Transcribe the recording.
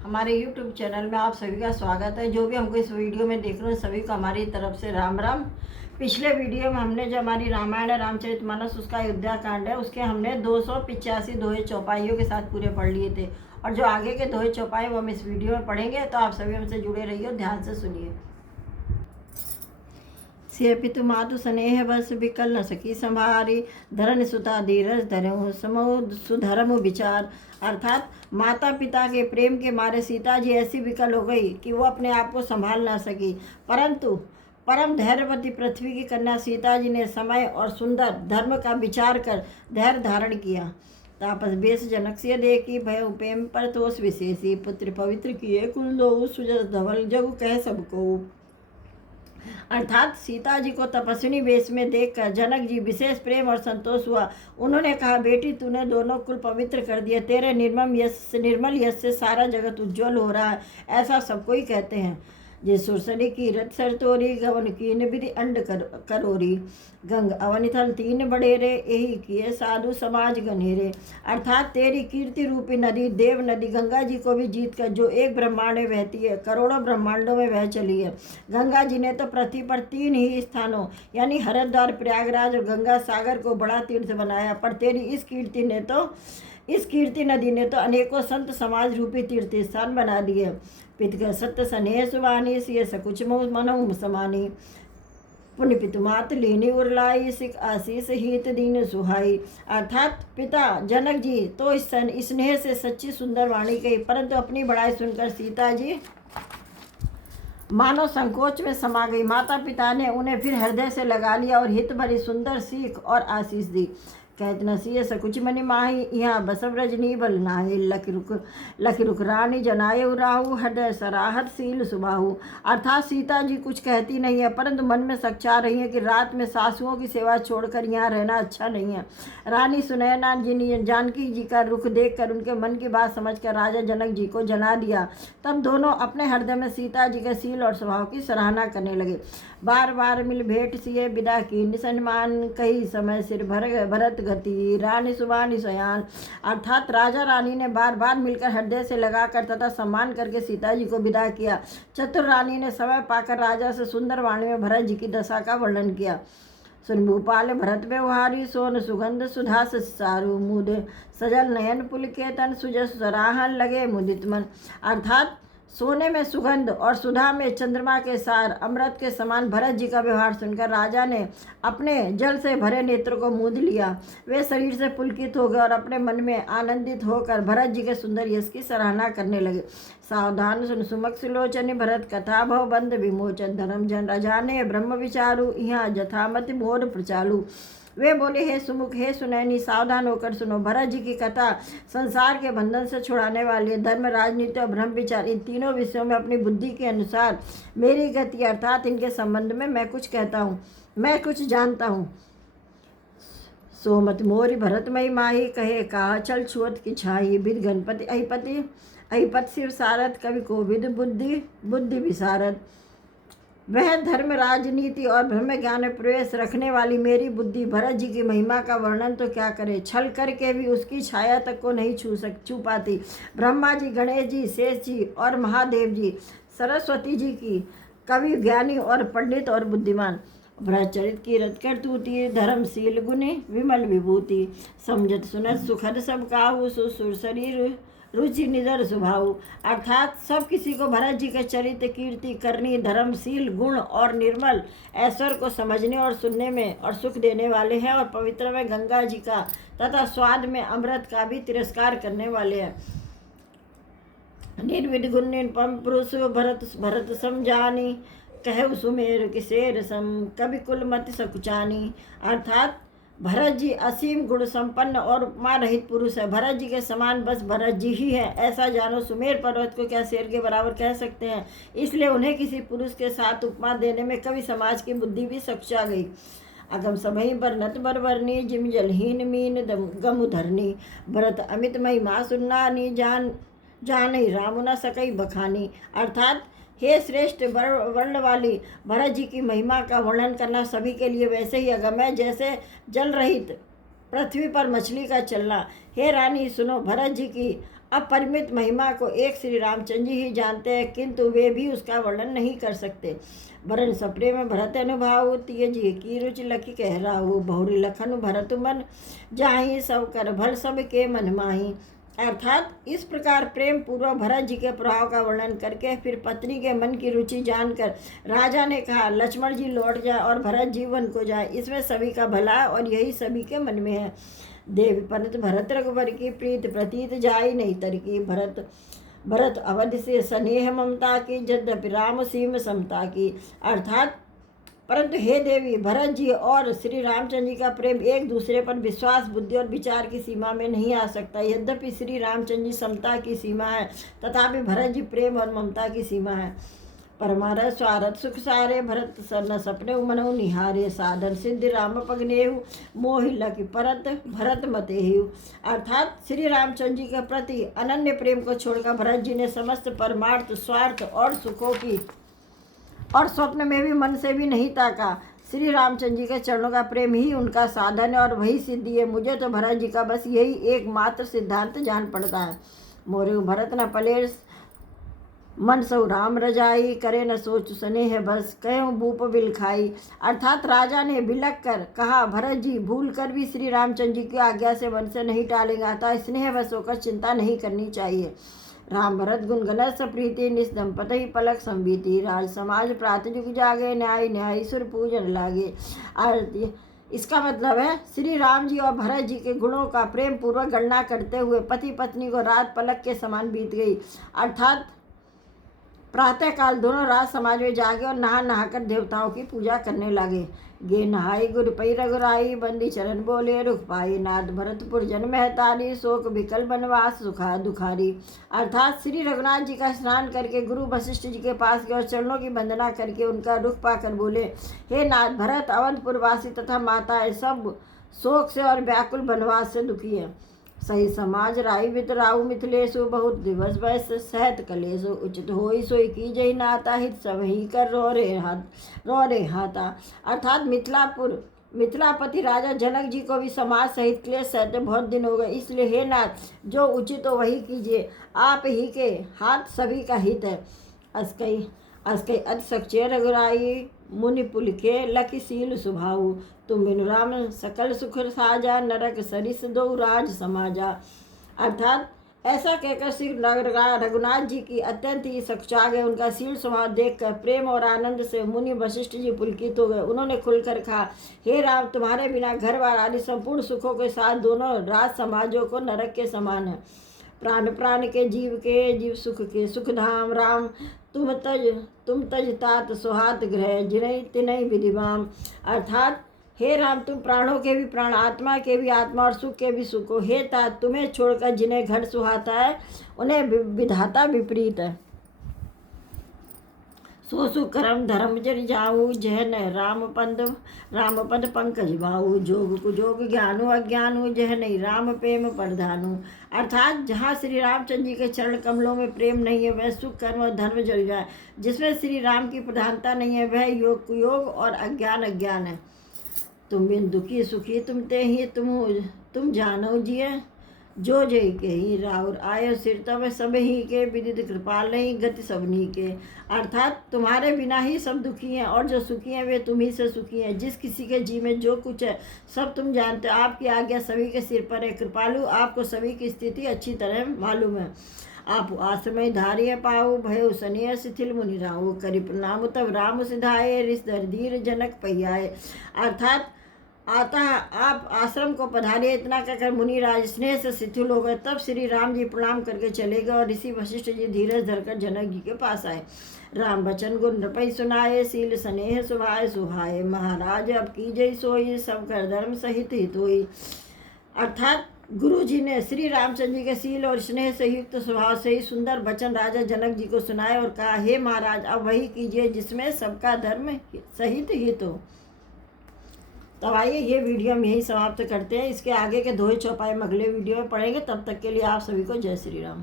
हमारे YouTube channel में आप सभी का स्वागत है। जो भी हमको इस वीडियो में देख रहे हैं सभी को हमारी तरफ से राम राम। पिछले वीडियो में हमने जो हमारी रामायण है रामचरितमानस उसका अयोध्या कांड है उसके हमने 285 दोहे चौपाइयों के साथ पूरे पढ़ लिए थे, और जो आगे के दोहे चौपाई वो हम इस वीडियो में पढ़ेंगे। तो आप सभी हमसे जुड़े रहिए, ध्यान से सुनिए। सिय पितु मातु स्नेह बस विकल न सकी संभारी, धरन सुता धीरज धरऊ समो सुधर्म विचार। अर्थात माता पिता के प्रेम के मारे सीता जी ऐसी विकल हो गई कि वो अपने आप को संभाल ना सकी, परंतु परम धैर्यवती पृथ्वी की कन्या सीता जी ने समय और सुंदर धर्म का विचार कर धैर्य धारण किया। तापस बेस जनक से देखी भय उपेम पर तोष विशेषी, पुत्र पवित्र किए कुल दो सुजस धवल जगु कह सबको। अर्थात सीता जी को तपस्विनी वेश में देखकर जनक जी विशेष प्रेम और संतोष हुआ। उन्होंने कहा, बेटी तूने दोनों कुल पवित्र कर दिए, तेरे निर्मल यश से सारा जगत उज्जवल हो रहा है, ऐसा सब कोई कहते हैं। जे सुरसरी की रथ सर तोरी गवन कीन विधि अंड करोरी, गंग अवनिथल तीन बड़ेरे यही किए साधु समाज गनेरे। अर्थात तेरी कीर्ति रूपी नदी देव नदी गंगा जी को भी जीत कर जो एक ब्रह्मांड में बहती है, करोड़ों ब्रह्मांडों में बह चली है। गंगा जी ने तो पृथ्वी पर 3 ही स्थानों यानी हरिद्वार, प्रयागराज और गंगा सागर को बड़ा तीर्थ बनाया, पर तेरी इस कीर्ति नदी ने तो अनेकों संत समाज रूपी तीर्थ स्थान बना दिए। पितृ सत्य स्नेह सुबानी सिय सकुच मनऊ समानी, पुण्य पितु मात लीनी उरलाई सिख आशीष हित दीन सुहाई। अर्थात पिता जनक जी तो इस स्नेह से सच्ची सुंदर वाणी कही, परंतु अपनी बड़ाई सुनकर सीता जी मानो संकोच में समा गई। माता पिता ने उन्हें फिर हृदय से लगा लिया और हित भरी सुंदर सीख और आशीष दी। कहत नसीय सकुच मनि माही, यहाँ बसव रजनी बल नाहे, लखी रुख रानी जनाए उराहू, हृदय सराहत सील सुबाहू। अर्थात सीता जी कुछ कहती नहीं है, परंतु मन में सच्चा रही है कि रात में सासुओं की सेवा छोड़कर यहाँ रहना अच्छा नहीं है। रानी सुनैना जी जानकी जी का रुख देखकर उनके मन की बात समझकर राजा जनक जी को जना दिया। तब दोनों अपने हृदय में सीता जी के शील और स्वभाव की सराहना करने लगे। बार बार मिल भेंट सिए विदा की निसन्मान, कही समय सिर भरत गति रानी सुबानी सयान। अर्थात राजा रानी ने बार बार मिलकर हृदय से लगाकर तथा सम्मान करके सीता जी को विदा किया। चतुर रानी ने समय पाकर राजा से सुंदर वाणी में भरत जी की दशा का वर्णन किया। सुन भूपाल भरत व्यवहारी, सोन सुगंध सुधा सारू, मुद सजल नयन पुलकेतन सुजस सराहन लगे मुदित मन। अर्थात सोने में सुगंध और सुधा में चंद्रमा के सार, अमृत के समान भरत जी का व्यवहार सुनकर राजा ने अपने जल से भरे नेत्र को मूंद लिया। वे शरीर से पुलकित हो गए और अपने मन में आनंदित होकर भरत जी के सुंदर यश की सराहना करने लगे। सावधान सुन सुमक सुलोचन भरत कथा भव बंद विमोचन, धर्म जन अजाने ब्रह्म विचारू, यहाँ जथामति मोर प्रचालू। वे बोले, हे सुमुख हे सुनैनी, सावधान होकर सुनो। भरत जी की कथा संसार के बंधन से छुड़ाने वाली है। धर्म, राजनीति और ब्रह्म विचार, इन तीनों विषयों में अपनी बुद्धि के अनुसार मेरी गति अर्थात इनके संबंध में मैं कुछ कहता हूँ, मैं कुछ जानता हूँ। सोमत मोरी भरतमयी माही, कहे कहा चल छुअत की छाई, विद गणपति अहिपत शिव सारद, कवि को विद बुद्धि विसारद। वह धर्म, राजनीति और ब्रह्म ज्ञान में प्रवेश रखने वाली मेरी बुद्धि भरत जी की महिमा का वर्णन तो क्या करे, छल करके भी उसकी छाया तक को नहीं छू पाती। ब्रह्मा जी, गणेश जी, शेष जी और महादेव जी, सरस्वती जी की कवि, ज्ञानी और पंडित और बुद्धिमान। ब्रह्मचरित की रत कर तूती, धर्मशील गुणी विमल विभूति, समझत सुनत सुखद सब काहू, सुर शरीर रुचि निधर स्वभाव। अर्थात सब किसी को भरत जी के चरित्र, कीर्ति, करनी, धर्मशील गुण और निर्मल ऐश्वर्य को समझने और सुनने में और सुख देने वाले हैं, और पवित्र में गंगा जी का तथा स्वाद में अमृत का भी तिरस्कार करने वाले हैं। निर्विद गुण निरुपम पुरुष भरत समझानी, कहे सुमेर किसेर सम, कवि कुल मति सकुचानी। अर्थात भरत जी असीम गुण संपन्न और उपमा रहित पुरुष है। भरत जी के समान बस भरत जी ही है, ऐसा जानो। सुमेर पर्वत को क्या शेर के बराबर कह सकते हैं, इसलिए उन्हें किसी पुरुष के साथ उपमा देने में कवि समाज की बुद्धि भी सकुचा गई। अगम सबही बरनत बरबरनी, जिम जलहीन मीन गम धरनी, भरत अमित महिमा सुन्नानी, जान राम न सकई बखानी। अर्थात हे श्रेष्ठ वर्ण वाली भरत जी की महिमा का वर्णन करना सभी के लिए वैसे ही अगम है जैसे जल रहित पृथ्वी पर मछली का चलना। हे रानी सुनो, भरत जी की अपरिमित महिमा को एक श्री रामचंद्र जी ही जानते हैं, किंतु वे भी उसका वर्णन नहीं कर सकते। वरण सप्रे में भरत अनुभाव, तिय जी की रुचि लखी कह राहु, बहुरी लखन भरत मन जाहि, सब कर भल सब के मन माही। अर्थात इस प्रकार प्रेम पूर्वक भरत जी के प्रभाव का वर्णन करके फिर पत्नी के मन की रुचि जानकर राजा ने कहा, लक्ष्मण जी लौट जाए और भरत जी वन को जाए, इसमें सभी का भला और यही सभी के मन में है। देवी परत भरत रघुवर की प्रीत प्रतीत जाई नहीं तरकी, भरत अवध से स्नेह ममता की, यद्यपि राम सीम समता की। अर्थात परंतु हे देवी, भरत जी और श्री रामचंद्र जी का प्रेम एक दूसरे पर विश्वास, बुद्धि और विचार की सीमा में नहीं आ सकता। यद्यपि श्री रामचंद्र जी समता की सीमा है, तथापि भरत जी प्रेम और ममता की सीमा है। परमारथ स्वारथ सुख सारे, भरत न सपने मनहु निहारे, साधन सिद्धि राम पगनेहु, मोहि लखि परत भरत मतेहु। अर्थात श्री रामचंद्र जी के प्रति अनन्य प्रेम को छोड़कर भरत जी ने समस्त परमार्थ, स्वार्थ और सुखों की और स्वप्न में भी मन से भी नहीं ताका। श्री रामचंद्र जी के चरणों का प्रेम ही उनका साधन है और वही सिद्धि है। मुझे तो भरत जी का बस यही एकमात्र सिद्धांत जान पड़ता है। मोरे भरत न पले मन सौ राम रजाई, करे न सोच स्नेह बस, कहो भूप बिल खाई। अर्थात राजा ने बिलक कर कहा, भरत जी भूल कर भी श्री रामचंद्र जी की आज्ञा से मन से नहीं टालेंगे, अतः स्नेह बस होकर चिंता नहीं करनी चाहिए। राम भरत गुणगणत सप्रीति, निस दंपत ही पलक संबीति, राज समाज प्रात जुग जागे, न्याय न्याय सुर पूजन लागे। इसका मतलब है श्री राम जी और भरत जी के गुणों का प्रेम पूर्वक गणना करते हुए पति पत्नी को रात पलक के समान बीत गई। अर्थात प्रातःकाल दोनों राज समाज में जागे और नहा नहाकर देवताओं की पूजा करने लगे। गे नहाई गुरु पई रघुराई, बंदी चरण बोले रुख पाई, नाथ भरतपुर जन्म है तारी, शोक विकल बनवास सुखा दुखारी। अर्थात श्री रघुनाथ जी का स्नान करके गुरु वशिष्ठ जी के पास गए और चरणों की वंदना करके उनका रुख पाकर बोले, हे नाथ, भरत अवंतपुर वासी तथा माताएं सब शोक से और व्याकुल बनवास से दुखी है। सही समाज राई वितराऊ मिथिलेशु, बहुत दिवस वैस सहत कलेशु, उचित होई सोई की जय नाता, हित सब ही कर रो रे हाथा। अर्थात मिथिलापति राजा जनक जी को भी समाज सहित क्लेश सहते बहुत दिन हो गए, इसलिए हे नाथ, जो उचित हो वही कीजिए, आप ही के हाथ सभी का हित है। अस्कई अति सच्चे रघुराई, मुनि पुलके लखि सील सुभाऊ, तुम बिनु राम सकल सुख साजा, नरक सरिस दो राज समाजा। अर्थात ऐसा कहकर श्री रघुनाथ जी की अत्यंत ही सच्चा गए। उनका शील स्वभाव देखकर प्रेम और आनंद से मुनि वशिष्ठ जी पुलकित हो गए। उन्होंने खुलकर कहा, हे राम, तुम्हारे बिना घर बार आदि संपूर्ण सुखों के साथ दोनों राज समाजों को नरक के समान है। प्राण के जीव सुख के सुखधाम, राम तुम तज तात सुहात ग्रह, जिनहि तिनहि विधिवाम। अर्थात हे राम, तुम प्राणों के भी प्राण, आत्मा के भी आत्मा और सुख के भी सुख हो। हे तात, तुम्हें छोड़कर जिन्हें घर सुहाता है उन्हें विधाता विपरीत है। सो सुख कर्म धर्म जन जाऊ, जह न राम पद पंकज भाऊ, जोग कुजोग ज्ञानु अज्ञानु, जह नहीं राम प्रेम प्रधानु। अर्थात जहाँ श्री रामचंद्र जी के चरण कमलों में प्रेम नहीं है, वह सुख कर्म और धर्म जल जाए। जिसमें श्री राम की प्रधानता नहीं है, वह योग कुयोग और अज्ञान अज्ञान है। तुम बिन दुखी सुखी तुम ते ही, तुम जानो जिये जो जय के ही, राउर आयो सिर तब सब ही के, विदित कृपाल नहीं गति सबनी के। अर्थात तुम्हारे बिना ही सब दुखी हैं और जो सुखी हैं वे तुम ही से सुखी हैं। जिस किसी के जी में जो कुछ है सब तुम जानते हो। आपकी आज्ञा सभी के सिर पर है। कृपालु, आपको सभी की स्थिति अच्छी तरह मालूम है। आप आश्रमय धारिय पाऊ, भयो सनिय शिथिल मुनि राऊ, करि प्रणाम तब राम सिधाए, रिस धीर जनक पहियाए। अर्थात आप आश्रम को पधारिए, इतना कहकर मुनिराज स्नेह से शिथिल हो गए। तब श्री राम जी प्रणाम करके चले गए और ऋषि वशिष्ठ जी धीरज धरकर जनक जी के पास आए। राम बचन गुण नृपै सुनाए, सील स्नेह सुभाए सुहाए, महाराज अब कीजय सोई, सब कर धर्म सहित हित होई। अर्थात गुरु जी ने श्री रामचंद्र जी के सील और स्नेह से युक्त स्वभाव से ही सुंदर वचन राजा जनक जी को सुनाए और कहा, हे महाराज, अब वही कीजिए जिसमें सबका धर्म सहित हित हो। तब आइए ये वीडियो हम यही समाप्त करते हैं। इसके आगे के 2 चौपाई हम अगले वीडियो में पढ़ेंगे। तब तक के लिए आप सभी को जय श्री राम।